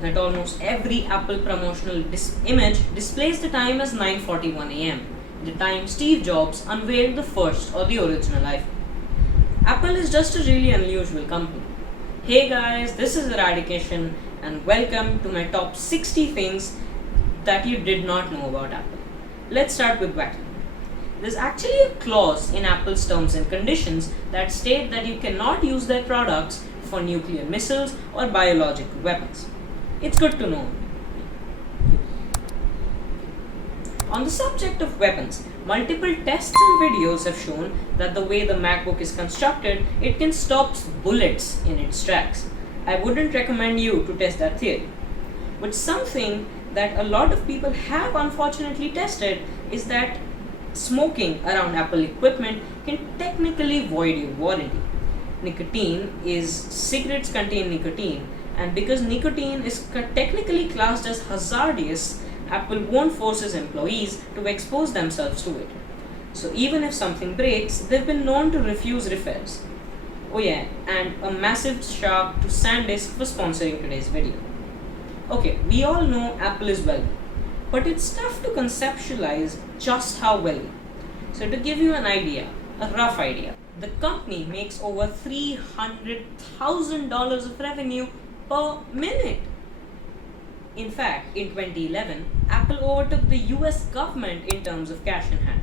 that almost every Apple promotional image displays the time as 9:41 am, the time Steve Jobs unveiled the first or the original iPhone. Apple is just a really unusual company. Hey guys, this is Eradication and welcome to my top 60 things that you did not know about Apple. Let's start with backing. There's actually a clause in Apple's terms and conditions that state that you cannot use their products for nuclear missiles or biological weapons. It's good to know. On the subject of weapons, multiple tests and videos have shown that the way the MacBook is constructed, it can stop bullets in its tracks. I wouldn't recommend you to test that theory. But something that a lot of people have unfortunately tested is that smoking around Apple equipment can technically void your warranty. Cigarettes contain nicotine, and because nicotine is technically classed as hazardous, Apple won't force its employees to expose themselves to it. So even if something breaks, they've been known to refuse repairs. Oh yeah, and a massive shout to SanDisk for sponsoring today's video. Okay, we all know Apple is wealthy, but it's tough to conceptualize just how wealthy. So to give you an idea, a rough idea, the company makes over $300,000 of revenue per minute. In fact, in 2011, Apple overtook the US government in terms of cash in hand.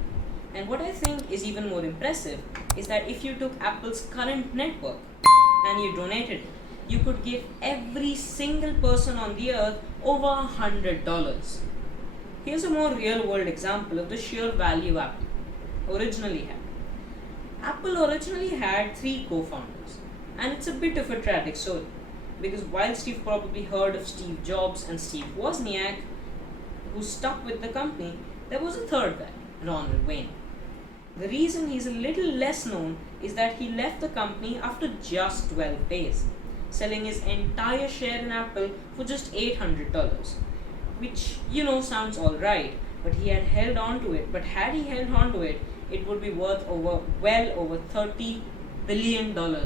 And what I think is even more impressive is that if you took Apple's current net worth and you donated it, you could give every single person on the earth over $100. Here's a more real-world example of the sheer value Apple originally had. Apple originally had 3 co-founders, and it's a bit of a tragic story, because while Steve probably heard of Steve Jobs and Steve Wozniak, who stuck with the company, there was a third guy, Ronald Wayne. The reason he's a little less known is that he left the company after just 12 days, selling his entire share in Apple for just $800, which sounds alright, but he had held on to it. But had he held on to it, it would be worth well over $30 billion now.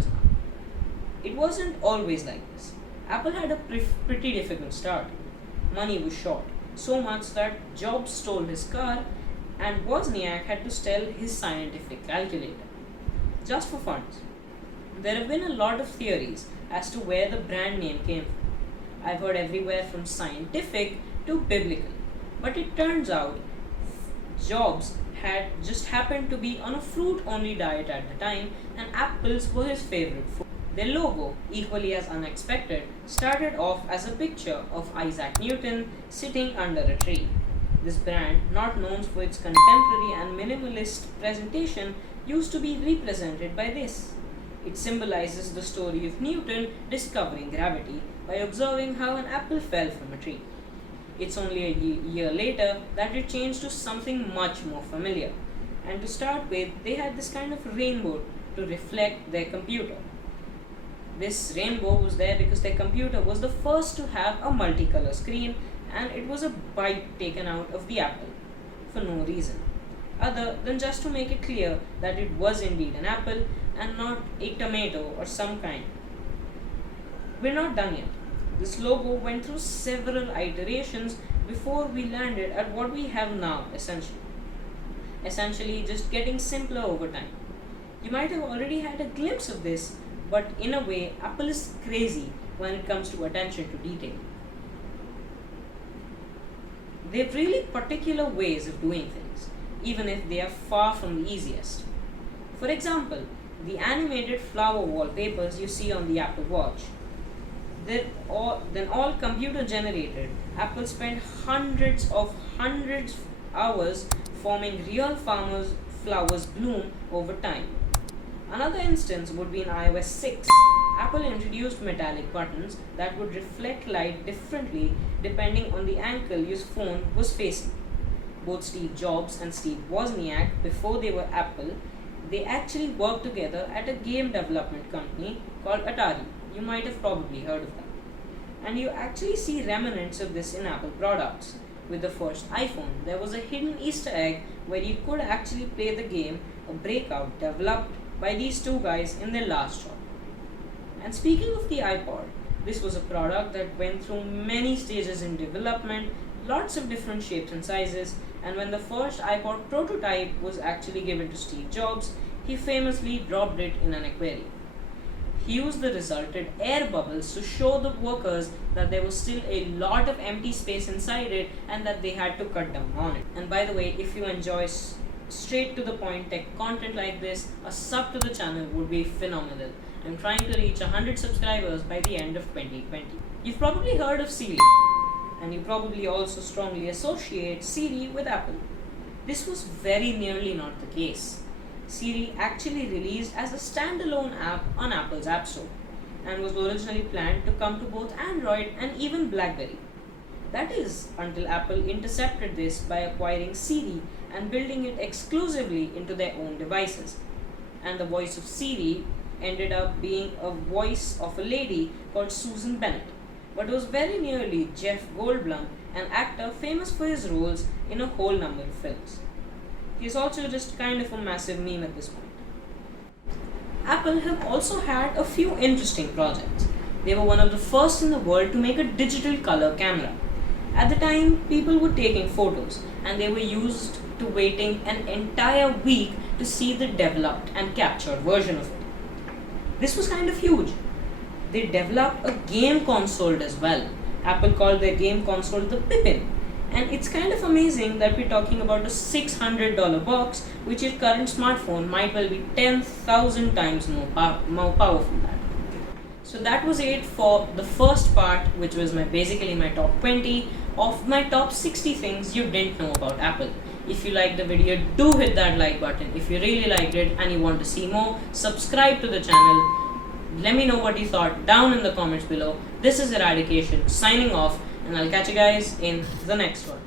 It wasn't always like this. Apple had a pretty difficult start. Money was short, so much that Jobs stole his car and Wozniak had to sell his scientific calculator. Just for fun. There have been a lot of theories as to where the brand name came from. I've heard everywhere from scientific to biblical. But it turns out Jobs had just happened to be on a fruit-only diet at the time, and apples were his favorite food. Their logo, equally as unexpected, started off as a picture of Isaac Newton sitting under a tree. This brand, not known for its contemporary and minimalist presentation, used to be represented by this. It symbolizes the story of Newton discovering gravity by observing how an apple fell from a tree. It's only a year later that it changed to something much more familiar. And to start with, they had this kind of rainbow to reflect their computer. This rainbow was there because their computer was the first to have a multicolor screen, and it was a bite taken out of the apple for no reason other than just to make it clear that it was indeed an apple and not a tomato or some kind. We're not done yet. This logo went through several iterations before we landed at what we have now, essentially just getting simpler over time. You might have already had a glimpse of this, but in a way, Apple is crazy when it comes to attention to detail. They have really particular ways of doing things, even if they are far from the easiest. For example, the animated flower wallpapers you see on the Apple Watch. They're all computer generated. Apple spent hundreds hours forming real flowers bloom over time. Another instance would be in iOS 6. Apple introduced metallic buttons that would reflect light differently depending on the angle your phone was facing. Both Steve Jobs and Steve Wozniak, before they were Apple, they actually worked together at a game development company called Atari. You might have probably heard of them. And you actually see remnants of this in Apple products. With the first iPhone, there was a hidden Easter egg where you could actually play the game, a breakout developed by these two guys in their last job. And speaking of the iPod, This was a product that went through many stages in development, lots of different shapes and sizes, and when the first iPod prototype was actually given to Steve Jobs, he famously dropped it in an aquarium. He used the resultant air bubbles to show the workers that there was still a lot of empty space inside it and that they had to cut down on it. And by the way, if you enjoy straight to the point tech content like this, a sub to the channel would be phenomenal. I'm trying to reach 100 subscribers by the end of 2020. You've probably heard of Siri, and you probably also strongly associate Siri with Apple. This was very nearly not the case. Siri actually released as a standalone app on Apple's App Store and was originally planned to come to both Android and even BlackBerry. That is, until Apple intercepted this by acquiring Siri and building it exclusively into their own devices. And the voice of Siri ended up being a voice of a lady called Susan Bennett, but was very nearly Jeff Goldblum, an actor famous for his roles in a whole number of films. He is also just kind of a massive meme at this point. Apple have also had a few interesting projects. They were one of the first in the world to make a digital color camera. At the time, people were taking photos and they were used to waiting an entire week to see the developed and captured version of it. This was kind of huge. They developed a game console as well. Apple called their game console the Pippin. And it's kind of amazing that we're talking about a $600 box, which your current smartphone might well be 10,000 times more powerful than. So that was it for the first part, which was basically my top 20 of my top 60 things you didn't know about Apple. If you liked the video, do hit that like button. If you really liked it and you want to see more, subscribe to the channel. Let me know what you thought down in the comments below. This is Eradication signing off, and I'll catch you guys in the next one.